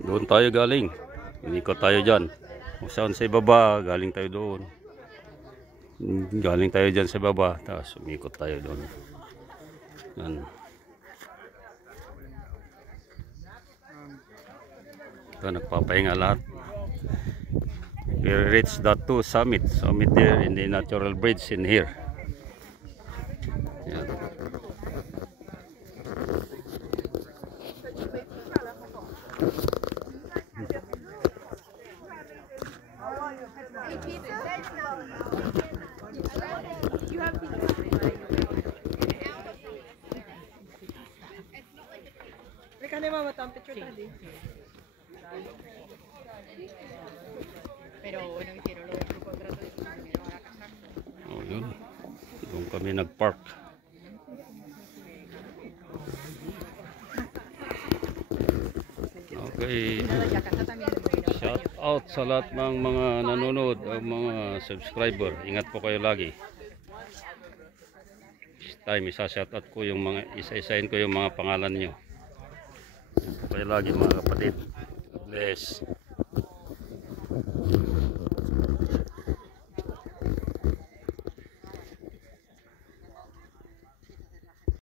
Doon tayo galing. Umikot tayo dyan. Kung saan sa ibaba, galing tayo doon. Galing tayo dyan sa baba. Tapos umikot tayo doon. Yan. Ito, nagpapahinga lahat. We reached the two summit there in the natural bridge in here. Yan. Pero no hicieron lo del contrato de que se me van a casar. Oh, yun. Doon kami nag-park. Okay. Shout out sa lahat ng mga nanonood, mga subscriber. Ingat po kayo lagi. This time isa-shout out ko yung mga isa-isahin ko yung mga pangalan nyo. Ingat po kayo lagi mga kapatid. God bless.